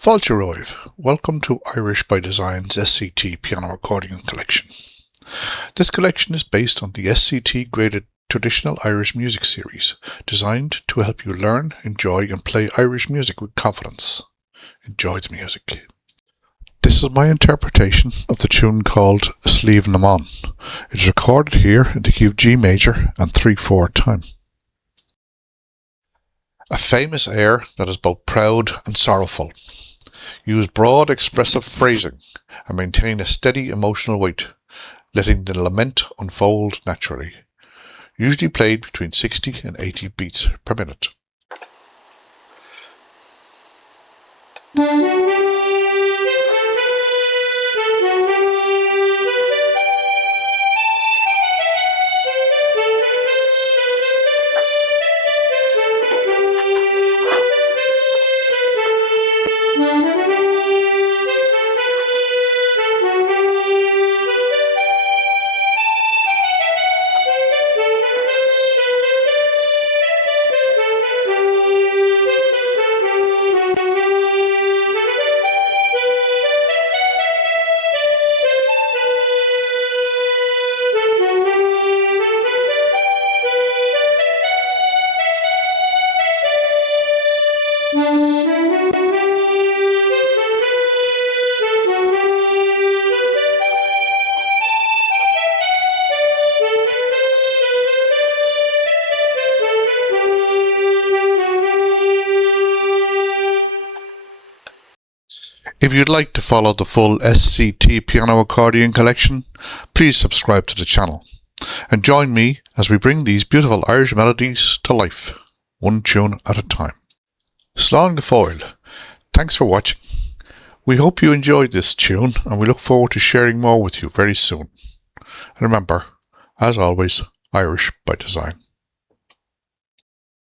Fáilte welcome to Irish by Design's SCT piano accordion collection. This collection is based on the SCT graded traditional Irish music series, designed to help you learn, enjoy and play Irish music with confidence. Enjoy the music. This is my interpretation of the tune called Sliabh mBan. It is recorded here in the key of G major and 3/4 time. A famous air that is both proud and sorrowful. Use broad expressive phrasing and maintain a steady emotional weight, letting the lament unfold naturally. Usually played between 60 and 80 beats per minute. If you'd like to follow the full SCT piano accordion collection, please subscribe to the channel and join me as we bring these beautiful Irish melodies to life, one tune at a time. Sliabh Foil, thanks for watching. We hope you enjoyed this tune and we look forward to sharing more with you very soon. And remember, as always, Irish by design.